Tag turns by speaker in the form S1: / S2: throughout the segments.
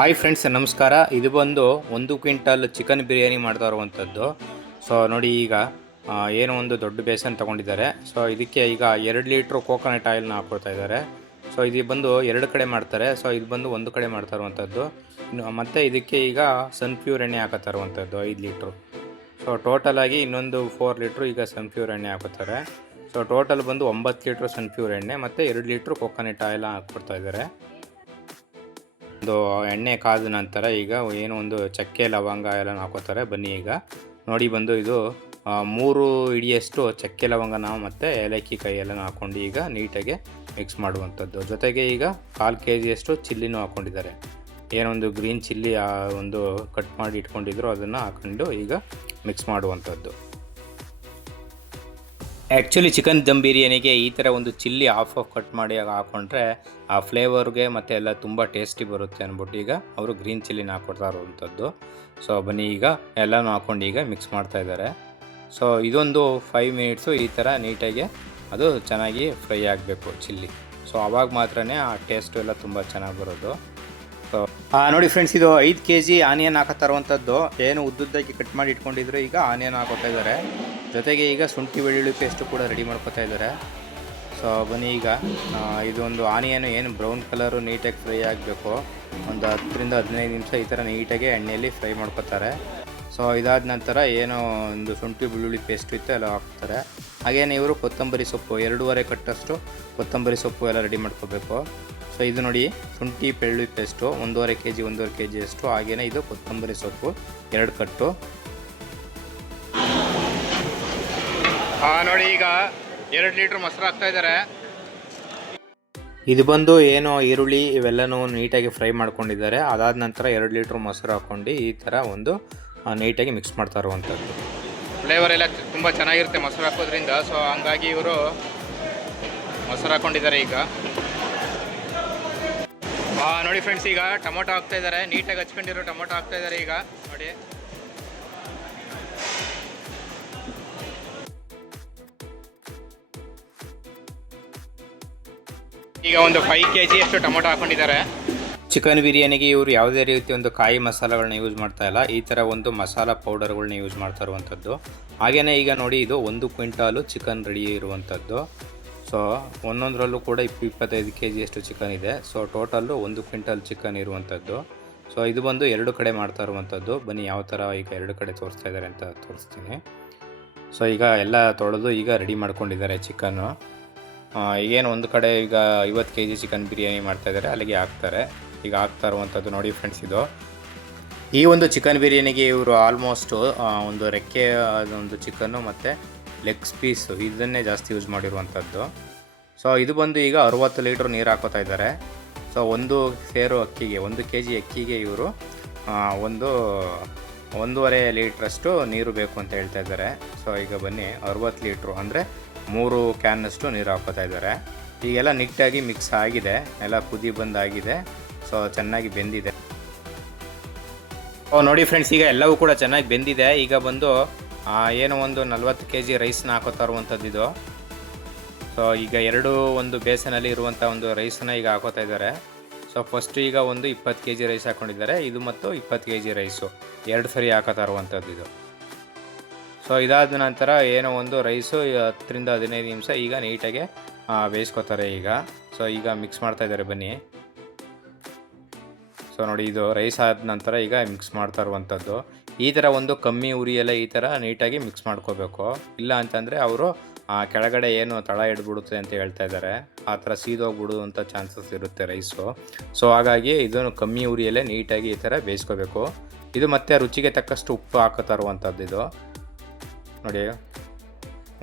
S1: Hi friends, ನಮಸ್ಕಾರ. ಇದು ಬಂದು ಒಂದು ಕ್ವಿಂಟಲ್ ಚಿಕನ್ ಬಿರಿಯಾನಿ ಮಾಡ್ತಾ ಇರುವಂಥದ್ದು. ಸೊ ನೋಡಿ ಈಗ ಏನೋ ಒಂದು ದೊಡ್ಡ ಬೇಸನ್ ತೊಗೊಂಡಿದ್ದಾರೆ. ಸೊ ಇದಕ್ಕೆ ಈಗ ಎರಡು ಲೀಟ್ರ್ ಕೋಕೋನಟ್ ಆಯಿಲ್ನ ಹಾಕ್ಕೊಳ್ತಾ ಇದ್ದಾರೆ. ಸೊ ಇದು ಬಂದು ಎರಡು ಕಡೆ ಮಾಡ್ತಾರೆ. ಸೊ ಇದು ಬಂದು ಒಂದು ಕಡೆ ಮಾಡ್ತಾ ಇರುವಂಥದ್ದು. ಮತ್ತು ಇದಕ್ಕೆ ಈಗ ಸನ್ಫ್ಯೂರ್ ಎಣ್ಣೆ ಹಾಕೋತಾ ಇರುವಂಥದ್ದು, ಐದು ಲೀಟ್ರು. ಸೊ ಆಗಿ ಇನ್ನೊಂದು ಫೋರ್ ಲೀಟ್ರು ಈಗ ಸನ್ಫ್ಯೂರ್ ಎಣ್ಣೆ ಹಾಕೋತಾರೆ ಸೊ ಟೋಟಲ್ ಬಂದು ಒಂಬತ್ತು ಲೀಟ್ರ್ ಸನ್ಫ್ಯೂರ್ ಎಣ್ಣೆ, ಮತ್ತು ಎರಡು ಲೀಟ್ರ್ ಕೋಕೋನಟ್ ಆಯಿಲ್ ಹಾಕ್ಕೊಡ್ತಾ ಇದ್ದಾರೆ. ಒಂದು ಎಣ್ಣೆ ಕಾದ ನಂತರ ಈಗ ಏನು ಒಂದು ಚಕ್ಕೆ, ಲವಂಗ ಎಲ್ಲ ಹಾಕೋತಾರೆ. ಬನ್ನಿ ಈಗ. ನೋಡಿ ಬಂದು ಇದು ಮೂರು ಇಡಿಯಷ್ಟು ಚಕ್ಕೆ, ಲವಂಗನ ಮತ್ತು ಏಲಕ್ಕಿ ಕೈ ಎಲ್ಲ ಹಾಕ್ಕೊಂಡು ಈಗ ನೀಟಾಗಿ ಮಿಕ್ಸ್ ಮಾಡುವಂಥದ್ದು. ಜೊತೆಗೆ ಈಗ ಕಾಲು ಕೆ ಜಿಯಷ್ಟು ಚಿಲ್ಲಿನೂ ಹಾಕ್ಕೊಂಡಿದ್ದಾರೆ ಏನೊಂದು ಗ್ರೀನ್ ಚಿಲ್ಲಿ ಒಂದು ಕಟ್ ಮಾಡಿ ಇಟ್ಕೊಂಡಿದ್ರು, ಅದನ್ನು ಹಾಕೊಂಡು ಈಗ ಮಿಕ್ಸ್ ಮಾಡುವಂಥದ್ದು. ಆ್ಯಕ್ಚುಲಿ ಚಿಕನ್ ದಮ್ ಬಿರಿಯಾನಿಗೆ ಈ ಥರ ಒಂದು ಚಿಲ್ಲಿ ಆಫ್ ಆಫ್ ಕಟ್ ಮಾಡಿ ಹಾಕೊಂಡ್ರೆ ಆ ಫ್ಲೇವರ್ಗೆ ಮತ್ತು ಎಲ್ಲ ತುಂಬ ಟೇಸ್ಟಿ ಬರುತ್ತೆ ಅಂದ್ಬಿಟ್ಟು ಈಗ ಅವರು ಗ್ರೀನ್ ಚಿಲ್ಲಿನ ಹಾಕ್ಕೊಡ್ತಾ ಇರುವಂಥದ್ದು. ಸೊ ಬನ್ನಿ ಈಗ ಎಲ್ಲನೂ ಹಾಕ್ಕೊಂಡು ಈಗ ಮಿಕ್ಸ್ ಮಾಡ್ತಾ ಇದ್ದಾರೆ. ಸೊ ಇದೊಂದು ಫೈವ್ ಮಿನಿಟ್ಸು ಈ ಥರ ನೀಟಾಗಿ ಅದು ಚೆನ್ನಾಗಿ ಫ್ರೈ ಆಗಬೇಕು ಚಿಲ್ಲಿ ಸೊ ಅವಾಗ ಮಾತ್ರ ಆ ಟೇಸ್ಟು ಎಲ್ಲ ತುಂಬ ಚೆನ್ನಾಗಿ ಬರೋದು. ಸೊ ನೋಡಿ ಫ್ರೆಂಡ್ಸ್ ಇದು ಐದು ಕೆ ಜಿ ಆನಿಯನ್ ಹಾಕೋತಾ ಇರುವಂಥದ್ದು. ಏನು ಉದ್ದುದ್ದಾಗಿ ಕಟ್ ಮಾಡಿ ಇಟ್ಕೊಂಡಿದ್ರು ಈಗ ಆನಿಯನ್ ಹಾಕೋತಾ ಇದ್ದಾರೆ. ಜೊತೆಗೆ ಈಗ ಶುಂಠಿ ಬೆಳ್ಳುಳ್ಳಿ ಪೇಸ್ಟು ಕೂಡ ರೆಡಿ ಮಾಡ್ಕೊತಾ ಇದ್ದಾರೆ. ಸೊ ಬನ್ನಿ ಈಗ ಇದೊಂದು ಆನಿಯನ್ ಏನು ಬ್ರೌನ್ ಕಲರು ನೀಟಾಗಿ ಫ್ರೈ ಆಗಬೇಕು. ಒಂದು ಹತ್ತರಿಂದ ಹದಿನೈದು ನಿಮಿಷ ಈ ಥರ ನೀಟಾಗಿ ಎಣ್ಣೆಯಲ್ಲಿ ಫ್ರೈ ಮಾಡ್ಕೊತಾರೆ. ಸೊ ಇದಾದ ನಂತರ ಏನು ಒಂದು ಶುಂಠಿ ಬೆಳ್ಳುಳ್ಳಿ ಪೇಸ್ಟ್ ಇತ್ತು, ಎಲ್ಲ ಹಾಕ್ತಾರೆ. ಹಾಗೇನೆ ಇವರು ಕೊತ್ತಂಬರಿ ಸೊಪ್ಪು, ಎರಡೂವರೆ ಕಟ್ಟಷ್ಟು ಕೊತ್ತಂಬರಿ ಸೊಪ್ಪು ಎಲ್ಲ ರೆಡಿ ಮಾಡ್ಕೋಬೇಕು. ಸೊ ಇದು ನೋಡಿ, ಶುಂಠಿ ಬೆಳ್ಳುಳ್ಳಿ ಪೇಸ್ಟು ಒಂದೂವರೆ ಕೆ ಜಿ ಒಂದೂವರೆ ಕೆ ಜಿಯಷ್ಟು ಹಾಗೇನೆ ಇದು ಕೊತ್ತಂಬರಿ ಸೊಪ್ಪು, ಎರಡು ಕಟ್ಟು. ನೋಡಿ ಈಗ ಎರಡು ಲೀಟ್ರ್ ಮೊಸರು ಹಾಕ್ತಾ ಇದ್ದಾರೆ. ಇದು ಬಂದು ಏನು ಈರುಳ್ಳಿ ಇವೆಲ್ಲನೂ ನೀಟಾಗಿ ಫ್ರೈ ಮಾಡ್ಕೊಂಡಿದ್ದಾರೆ. ಅದಾದ ನಂತರ ಎರಡು ಲೀಟ್ರ್ ಮೊಸರು ಹಾಕ್ಕೊಂಡು ಈ ಥರ ಒಂದು ನೀಟಾಗಿ ಮಿಕ್ಸ್ ಮಾಡ್ತಾ ಇರುವಂಥದ್ದು. ಫ್ಲೇವರ್ ಎಲ್ಲ ತುಂಬ ಚೆನ್ನಾಗಿರುತ್ತೆ ಮೊಸರು ಹಾಕೋದ್ರಿಂದ. ಸೊ ಹಂಗಾಗಿ ಇವರು ಮೊಸರು ಹಾಕೊಂಡಿದ್ದಾರೆ ಈಗ. ನೋಡಿ ಫ್ರೆಂಡ್ಸ್ ಈಗ ಟೊಮೊಟೊ ಹಾಕ್ತಾ ಇದ್ದಾರೆ. ನೀಟಾಗಿ ಹಚ್ಕೊಂಡಿರೋ ಟೊಮೊಟೊ ಹಾಕ್ತಾ ಇದ್ದಾರೆ ಈಗ. ನೋಡಿ. ಈಗ ಒಂದು ಫೈವ್ ಕೆ ಜಿಯಷ್ಟು ಟೊಮೊಟೊ ಹಾಕೊಂಡಿದ್ದಾರೆ. ಚಿಕನ್ ಬಿರಿಯಾನಿಗೆ ಇವರು ಯಾವುದೇ ರೀತಿ ಒಂದು ಕಾಯಿ ಮಸಾಲೆಗಳನ್ನ ಯೂಸ್ ಮಾಡ್ತಾ ಇಲ್ಲ. ಈ ಥರ ಒಂದು ಮಸಾಲ ಪೌಡರ್ಗಳನ್ನ ಯೂಸ್ ಮಾಡ್ತಾ ಇರುವಂಥದ್ದು ಹಾಗೆಯೇ ಈಗ ನೋಡಿ ಇದು ಒಂದು ಕ್ವಿಂಟಾಲು ಚಿಕನ್ ರೆಡಿ ಇರುವಂಥದ್ದು ಸೊ ಒಂದೊಂದರಲ್ಲೂ ಕೂಡ ಇಪ್ಪ ಇಪ್ಪತ್ತೈದು ಕೆ ಜಿಯಷ್ಟು ಚಿಕನ್ ಇದೆ. ಸೊ ಟೋಟಲ್ಲು ಒಂದು ಕ್ವಿಂಟಲ್ ಚಿಕನ್ ಇರುವಂಥದ್ದು ಸೊ ಇದು ಬಂದು ಎರಡು ಕಡೆ ಮಾಡ್ತಾ ಇರುವಂಥದ್ದು ಬನ್ನಿ ಯಾವ ಥರ ಈಗ ಎರಡು ಕಡೆ ತೋರಿಸ್ತಾ ಇದ್ದಾರೆ ಅಂತ ತೋರಿಸ್ತೀನಿ. ಸೊ ಈಗ ಎಲ್ಲ ತೊಳೆದು ಈಗ ರೆಡಿ ಮಾಡ್ಕೊಂಡಿದ್ದಾರೆ ಚಿಕನ್ನು. ಏನು ಒಂದು ಕಡೆ ಈಗ ಐವತ್ತು ಕೆ ಜಿ ಚಿಕನ್ ಬಿರಿಯಾನಿ ಮಾಡ್ತಾಯಿದ್ದಾರೆ ಅಲ್ಲಿಗೆ ಹಾಕ್ತಾರೆ. ಈಗ ಹಾಕ್ತಾ ಇರುವಂಥದ್ದು ನೋಡಿ ಫ್ರೆಂಡ್ಸ್ ಇದು. ಈ ಒಂದು ಚಿಕನ್ ಬಿರಿಯಾನಿಗೆ ಇವರು ಆಲ್ಮೋಸ್ಟು ಒಂದು ರೆಕ್ಕೆ ಒಂದು ಚಿಕನ್ನು ಮತ್ತು ಲೆಗ್ಸ್ ಪೀಸು ಇದನ್ನೇ ಜಾಸ್ತಿ ಯೂಸ್ ಮಾಡಿರುವಂಥದ್ದು. ಸೊ ಇದು ಬಂದು ಈಗ ಅರುವತ್ತು ಲೀಟ್ರ್ ನೀರು ಹಾಕೋತಾ ಇದ್ದಾರೆ. ಸೊ ಒಂದು ಸೇರು ಅಕ್ಕಿಗೆ, ಒಂದು ಕೆ ಜಿ ಅಕ್ಕಿಗೆ ಇವರು ಒಂದು, ಒಂದೂವರೆ ಲೀಟ್ರಷ್ಟು ನೀರು ಬೇಕು ಅಂತ ಹೇಳ್ತಾ ಇದ್ದಾರೆ. ಸೊ ಈಗ ಬನ್ನಿ, ಅರುವತ್ತು ಲೀಟ್ರು ಅಂದರೆ ಮೂರು ಕ್ಯಾನ್ನಷ್ಟು ನೀರು ಹಾಕೋತಾ ಇದ್ದಾರೆ. ಈಗೆಲ್ಲ ನಿಟ್ಟಾಗಿ ಮಿಕ್ಸ್ ಆಗಿದೆ. ಎಲ್ಲ ಕುದಿ ಬಂದಾಗಿದೆ. ಸೊ, ಚೆನ್ನಾಗಿ ಬೆಂದಿದೆ. ಓ, ನೋಡಿ ಫ್ರೆಂಡ್ಸ್, ಈಗ ಎಲ್ಲವೂ ಕೂಡ ಚೆನ್ನಾಗಿ ಬೆಂದಿದೆ. ಈಗ ಬಂದು ಏನೋ ಒಂದು ನಲ್ವತ್ತು ಕೆ ಜಿ ರೈಸ್ನ ಹಾಕೋತಾ ಇರುವಂಥದ್ದು ಇದು. ಸೊ, ಈಗ ಎರಡು ಒಂದು ಬೇಸನಲ್ಲಿ ಇರುವಂಥ ಒಂದು ರೈಸನ್ನ ಈಗ ಹಾಕೋತಾ ಇದ್ದಾರೆ. ಸೊ ಫಸ್ಟ್ ಈಗ ಒಂದು ಇಪ್ಪತ್ತು ಕೆ ಜಿ ರೈಸ್ ಹಾಕೊಂಡಿದ್ದಾರೆ. ಇದು ಮತ್ತು ಇಪ್ಪತ್ತು ಕೆ ಜಿ ರೈಸು. ಎರಡು ಸರಿ ಹಾಕೋತಾ ಇರುವಂಥದ್ದು ಇದು. ಸೊ ಇದಾದ ನಂತರ ಏನೋ ಒಂದು ರೈಸು ಹತ್ತರಿಂದ ಹದಿನೈದು ನಿಮಿಷ ಈಗ ನೀಟಾಗಿ ಬೇಯಿಸ್ಕೋತಾರೆ ಈಗ. ಸೊ ಈಗ ಮಿಕ್ಸ್ ಮಾಡ್ತಾ ಇದ್ದಾರೆ ಬನ್ನಿ. ಸೊ ನೋಡಿ ಇದು ರೈಸ್ ಆದ ನಂತರ ಈಗ ಮಿಕ್ಸ್ ಮಾಡ್ತಾ ಇರುವಂಥದ್ದು. ಈ ಥರ ಒಂದು ಕಮ್ಮಿ ಉರಿಯೆಲ್ಲ ಈ ಥರ ನೀಟಾಗಿ ಮಿಕ್ಸ್ ಮಾಡ್ಕೋಬೇಕು. ಇಲ್ಲ ಅಂತಂದರೆ ಅವರು ಕೆಳಗಡೆ ಏನು ತಳ ಇಡ್ಬಿಡುತ್ತೆ ಅಂತ ಹೇಳ್ತಾ ಇದ್ದಾರೆ. ಆ ಥರ ಸೀದೋಗ್ಬಿಡುವಂಥ ಚಾನ್ಸಸ್ ಇರುತ್ತೆ ರೈಸು ಸೊ ಹಾಗಾಗಿ ಇದನ್ನು ಕಮ್ಮಿ ಉರಿಯಲ್ಲೇ ನೀಟಾಗಿ ಈ ಥರ ಬೇಯಿಸ್ಕೋಬೇಕು. ಇದು ಮತ್ತೆ ರುಚಿಗೆ ತಕ್ಕಷ್ಟು ಉಪ್ಪು ಹಾಕೋತಾ ಇರುವಂಥದ್ದು ಇದು. ನೋಡಿ,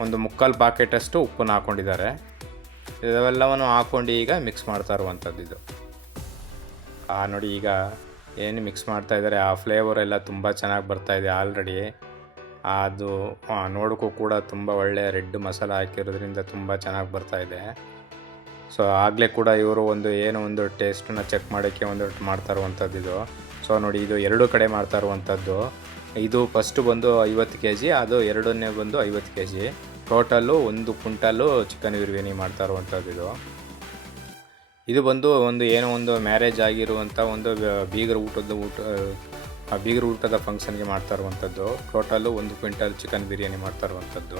S1: ಒಂದು ಮುಕ್ಕಾಲು ಪಾಕೆಟಷ್ಟು ಉಪ್ಪನ್ನು ಹಾಕ್ಕೊಂಡಿದ್ದಾರೆ ಇದೆಲ್ಲವನ್ನು ಹಾಕ್ಕೊಂಡು ಈಗ ಮಿಕ್ಸ್ ಮಾಡ್ತಾ ಇರುವಂಥದ್ದು ಇದು. ಆ, ನೋಡಿ, ಈಗ ಏನು ಮಿಕ್ಸ್ ಮಾಡ್ತಾ ಇದ್ದಾರೆ, ಆ ಫ್ಲೇವರ್ ಎಲ್ಲ ತುಂಬ ಚೆನ್ನಾಗಿ ಬರ್ತಾ ಇದೆ ಆಲ್ರೆಡಿ ಅದು ನೋಡೋಕ್ಕೂ ಕೂಡ ತುಂಬ ಒಳ್ಳೆ ರೆಡ್ ಮಸಾಲ ಹಾಕಿರೋದ್ರಿಂದ ತುಂಬ ಚೆನ್ನಾಗಿ ಬರ್ತಾ ಇದೆ. ಸೊ ಆಗಲೇ ಕೂಡ ಇವರು ಒಂದು, ಏನು ಒಂದು ಟೇಸ್ಟನ್ನ ಚೆಕ್ ಮಾಡೋಕ್ಕೆ ಒಂದು ಮಾಡ್ತಾ ಇರುವಂಥದ್ದು ಇದು. ಸೊ ನೋಡಿ, ಇದು ಎರಡು ಕಡೆ ಮಾಡ್ತಾ ಇರುವಂಥದ್ದು. ಇದು ಫಸ್ಟು ಬಂದು ಐವತ್ತು ಕೆ ಜಿ ಅದು ಎರಡನೇ ಬಂದು ಐವತ್ತು ಕೆ ಜಿ ಟೋಟಲ್ಲು ಒಂದು ಕ್ವಿಂಟಲ್ಲು ಚಿಕನ್ ಬಿರಿಯಾನಿ ಮಾಡ್ತಾ ಇರುವಂಥದ್ದು ಇದು. ಇದು ಬಂದು ಒಂದು ಏನೋ ಒಂದು ಮ್ಯಾರೇಜ್ ಆಗಿರುವಂಥ ಒಂದು ಬೀಗರ ಊಟದ ಊಟ, ಆ ಬೀಗರ ಊಟದ ಫಂಕ್ಷನ್ಗೆ ಮಾಡ್ತಾ ಇರುವಂಥದ್ದು. ಟೋಟಲ್ಲು ಒಂದು ಕ್ವಿಂಟಲ್ ಚಿಕನ್ ಬಿರಿಯಾನಿ ಮಾಡ್ತಾ ಇರುವಂಥದ್ದು.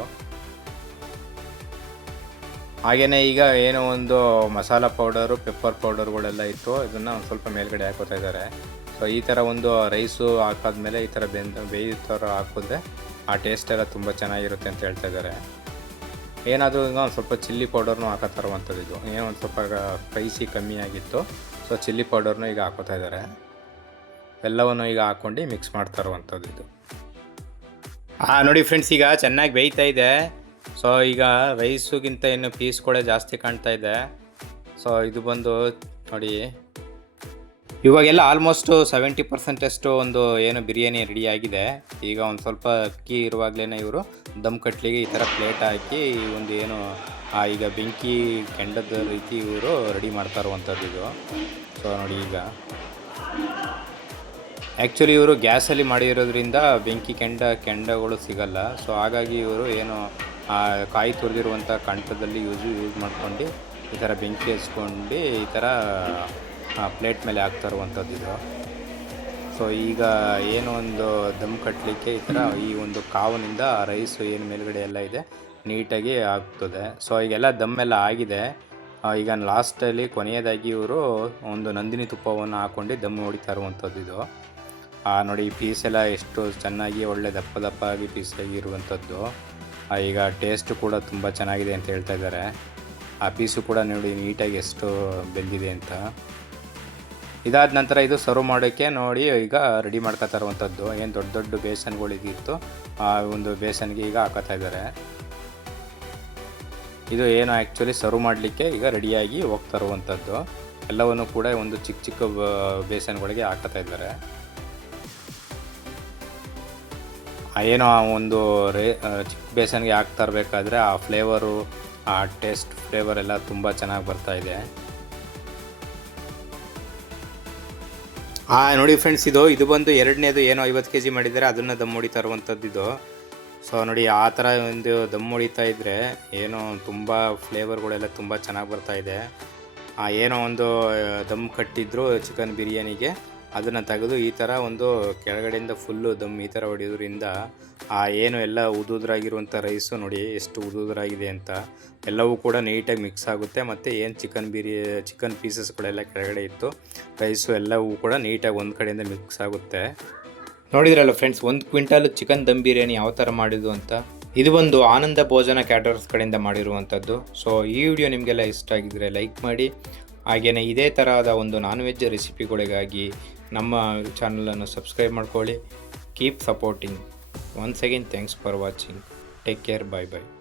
S1: ಹಾಗೆಯೇ ಈಗ ಏನೋ ಒಂದು ಮಸಾಲ ಪೌಡರು ಪೆಪ್ಪರ್ ಪೌಡರ್ಗಳೆಲ್ಲ ಇತ್ತು ಇದನ್ನು ಸ್ವಲ್ಪ ಮೇಲ್ಗಡೆ ಹಾಕೋತಾ ಇದ್ದಾರೆ. ಸೊ ಈ ಥರ ಒಂದು ರೈಸು ಹಾಕಾದ್ಮೇಲೆ ಈ ಥರ ಬೆಂದ ಬೇಯಿ ಥರ ಹಾಕಿದ್ರೆ ಆ ಟೇಸ್ಟ್ ಎಲ್ಲ ತುಂಬ ಚೆನ್ನಾಗಿರುತ್ತೆ ಅಂತ ಹೇಳ್ತಾ ಇದ್ದಾರೆ. ಏನಾದರೂ ಒಂದು ಸ್ವಲ್ಪ ಚಿಲ್ಲಿ ಪೌಡರ್ನು ಹಾಕೋ ಥರವಂಥದ್ದು ಇದು. ಏನೋ ಒಂದು ಸ್ವಲ್ಪ ಸ್ಪೈಸಿ ಕಮ್ಮಿ ಆಗಿತ್ತು. ಸೊ ಚಿಲ್ಲಿ ಪೌಡರ್ನು ಈಗ ಹಾಕೋತಾ ಇದ್ದಾರೆ. ಎಲ್ಲವನ್ನು ಈಗ ಹಾಕ್ಕೊಂಡು ಮಿಕ್ಸ್ ಮಾಡ್ತಾ ಇರುವಂಥದ್ದು ಇದು. ಹಾಂ ನೋಡಿ ಫ್ರೆಂಡ್ಸ್ ಈಗ ಚೆನ್ನಾಗಿ ಬೇಯ್ತಾ ಇದೆ. ಸೊ ಈಗ ರೈಸುಗಿಂತ ಇನ್ನು ಪೀಸ್ಗಳೇ ಜಾಸ್ತಿ ಕಾಣ್ತಾ ಇದೆ. ಸೊ ಇದು ಬಂದು ನೋಡಿ. ಇವಾಗೆಲ್ಲ ಆಲ್ಮೋಸ್ಟು ಸೆವೆಂಟಿ ಪರ್ಸೆಂಟಷ್ಟು ಒಂದು ಏನು ಬಿರಿಯಾನಿ ರೆಡಿ ಆಗಿದೆ. ಈಗ ಒಂದು ಸ್ವಲ್ಪ ಅಕ್ಕಿ ಇರುವಾಗಲೇ ಇವರು ದಮ್ ಕಟ್ಲಿಗೆ ಈ ಥರ ಪ್ಲೇಟ್ ಹಾಕಿ ಒಂದು ಏನು ಈಗ ಬೆಂಕಿ ಕೆಂಡದ ರೀತಿ ಇವರು ರೆಡಿ ಮಾಡ್ತಾ ಇರುವಂಥದ್ದು ಇದು. ಸೊ ನೋಡಿ ಈಗ. ಆ್ಯಕ್ಚುಲಿ ಇವರು ಗ್ಯಾಸಲ್ಲಿ ಮಾಡಿರೋದ್ರಿಂದ ಬೆಂಕಿ ಕೆಂಡ, ಕೆಂಡಗಳು ಸಿಗಲ್ಲ. ಸೊ ಹಾಗಾಗಿ ಇವರು ಏನು ಕಾಯಿ ತುರಿದಿರುವಂಥ ಕಂಠದಲ್ಲಿ ಯೂಸ್ ಯೂಸ್ ಮಾಡ್ಕೊಂಡು ಈ ಥರ ಬೆಂಕಿ ಹಚ್ಕೊಂಡು ಈ ಥರ ಪ್ಲೇಟ್ ಮೇಲೆ ಹಾಕ್ತಾ ಇರುವಂಥದ್ದು ಇದು. ಸೊ ಈಗ ಏನು ಒಂದು ದಮ್ ಕಟ್ಟಲಿಕ್ಕೆ ಈ ಥರ ಈ ಒಂದು ಕಾವಿನಿಂದ ರೈಸು ಏನು ಮೇಲ್ಗಡೆ ಎಲ್ಲ ಇದೆ, ನೀಟಾಗಿ ಆಗ್ತದೆ. ಸೊ ಈಗೆಲ್ಲ ದಮ್ ಎಲ್ಲ ಆಗಿದೆ. ಈಗ ಲಾಸ್ಟಲ್ಲಿ ಕೊನೆಯದಾಗಿ ಇವರು ಒಂದು ನಂದಿನಿ ತುಪ್ಪವನ್ನು ಹಾಕ್ಕೊಂಡು ದಮ್ ಹೊಡಿತಾ ಇರುವಂಥದ್ದು ಇದು. ನೋಡಿ, ಈ ಪೀಸ್ ಎಲ್ಲ ಎಷ್ಟು ಚೆನ್ನಾಗಿ ಒಳ್ಳೆ ದಪ್ಪ ದಪ್ಪ ಆಗಿ ಪೀಸ್ ಆಗಿರುವಂಥದ್ದು ಈಗ ಟೇಸ್ಟ್ ಕೂಡ ತುಂಬ ಚೆನ್ನಾಗಿದೆ ಅಂತ ಹೇಳ್ತಾ ಇದ್ದಾರೆ. ಆ ಪೀಸು ಕೂಡ ನೋಡಿ, ನೀಟಾಗಿ ಎಷ್ಟು ಬೆಂದಿದೆ ಅಂತ. ಇದಾದ ನಂತರ ಇದು ಸರ್ವ್ ಮಾಡೋಕ್ಕೆ ನೋಡಿ ಈಗ ರೆಡಿ ಮಾಡ್ಕೊತಾ ಇರುವಂಥದ್ದು ಏನು ದೊಡ್ಡ ದೊಡ್ಡ ಬೇಸನ್ಗಳು ಇದಿತ್ತು ಆ ಒಂದು ಬೇಸನ್ಗೆ ಈಗ ಹಾಕೋತಾ ಇದ್ದಾರೆ. ಇದು ಏನು ಆ್ಯಕ್ಚುಲಿ ಸರ್ವ್ ಮಾಡಲಿಕ್ಕೆ ಈಗ ರೆಡಿಯಾಗಿ ಹೋಗ್ತಾ ಇರುವಂಥದ್ದು ಎಲ್ಲವನ್ನು ಕೂಡ ಒಂದು ಚಿಕ್ಕ ಚಿಕ್ಕ ಬೇಸನ್ಗಳಿಗೆ ಹಾಕೋತಾ ಇದ್ದಾರೆ. ಏನೋ ಆ ಒಂದು ರೇ ಚಿಕ್ಕ ಬೇಸನ್ಗೆ ಹಾಕ್ತಾ ಇರಬೇಕಾದ್ರೆ ಆ ಫ್ಲೇವರು ಆ ಟೇಸ್ಟ್ ಫ್ಲೇವರ್ ಎಲ್ಲ ತುಂಬ ಚೆನ್ನಾಗಿ ಬರ್ತಾ ಹಾಂ ನೋಡಿ ಫ್ರೆಂಡ್ಸ್ ಇದು ಇದು ಬಂದು ಎರಡನೇದು ಏನೋ ಐವತ್ತು ಕೆ ಜಿ ಮಾಡಿದರೆ ಅದನ್ನು ದಮ್ ಹೊಡಿತಾ ಇರುವಂಥದ್ದು ಇದು. ಸೊ ನೋಡಿ, ಆ ಥರ ಒಂದು ದಮ್ ಹೊಡಿತಾ ಇದ್ದರೆ ಏನೋ ತುಂಬ ಫ್ಲೇವರ್ಗಳೆಲ್ಲ ತುಂಬ ಚೆನ್ನಾಗಿ ಬರ್ತಾ ಇದೆ. ಆ, ಏನೋ ಒಂದು ದಮ್ ಕಟ್ಟಿದ್ರು ಚಿಕನ್ ಬಿರಿಯಾನಿಗೆ, ಅದನ್ನು ತೆಗೆದು ಈ ಥರ ಒಂದು ಕೆಳಗಡೆಯಿಂದ ಫುಲ್ಲು ದಮ್ ಈ ಥರ ಹೊಡೆಯೋದ್ರಿಂದ ಆ ಏನು ಎಲ್ಲ ಉದುದ್ರಾಗಿರುವಂಥ ರೈಸು ನೋಡಿ ಎಷ್ಟು ಉದುದ್ರಾಗಿದೆ ಅಂತ. ಎಲ್ಲವೂ ಕೂಡ ನೀಟಾಗಿ ಮಿಕ್ಸ್ ಆಗುತ್ತೆ. ಮತ್ತು ಏನು ಚಿಕನ್ ಬಿರಿಯ ಚಿಕನ್ ಪೀಸಸ್ಗಳೆಲ್ಲ ಕೆಳಗಡೆ ಇತ್ತು. ರೈಸು ಎಲ್ಲವೂ ಕೂಡ ನೀಟಾಗಿ ಒಂದು ಕಡೆಯಿಂದ ಮಿಕ್ಸ್ ಆಗುತ್ತೆ. ನೋಡಿದ್ರಲ್ಲ ಫ್ರೆಂಡ್ಸ್, ಒಂದು ಕ್ವಿಂಟಲ್ ಚಿಕನ್ ದಮ್ ಬಿರಿಯಾನಿ ಯಾವ ಥರ ಮಾಡಿದ್ದು ಅಂತ. ಇದು ಒಂದು ಆನಂದ ಭೋಜನ ಕ್ಯಾಟರ್ಸ್ ಕಡೆಯಿಂದ ಮಾಡಿರುವಂಥದ್ದು. ಸೊ, ಈ ವಿಡಿಯೋ ನಿಮಗೆಲ್ಲ ಇಷ್ಟ ಆಗಿದ್ದರೆ ಲೈಕ್ ಮಾಡಿ. ಹಾಗೆಯೇ ಇದೇ ಥರದ ಒಂದು ನಾನ್ ವೆಜ್ ರೆಸಿಪಿಗಳಿಗಾಗಿ ನಮ್ಮ ಚಾನಲನ್ನು ಸಬ್ಸ್ಕ್ರೈಬ್ ಮಾಡ್ಕೊಳ್ಳಿ. Keep supporting. Once again, thanks for watching. Take care. Bye bye.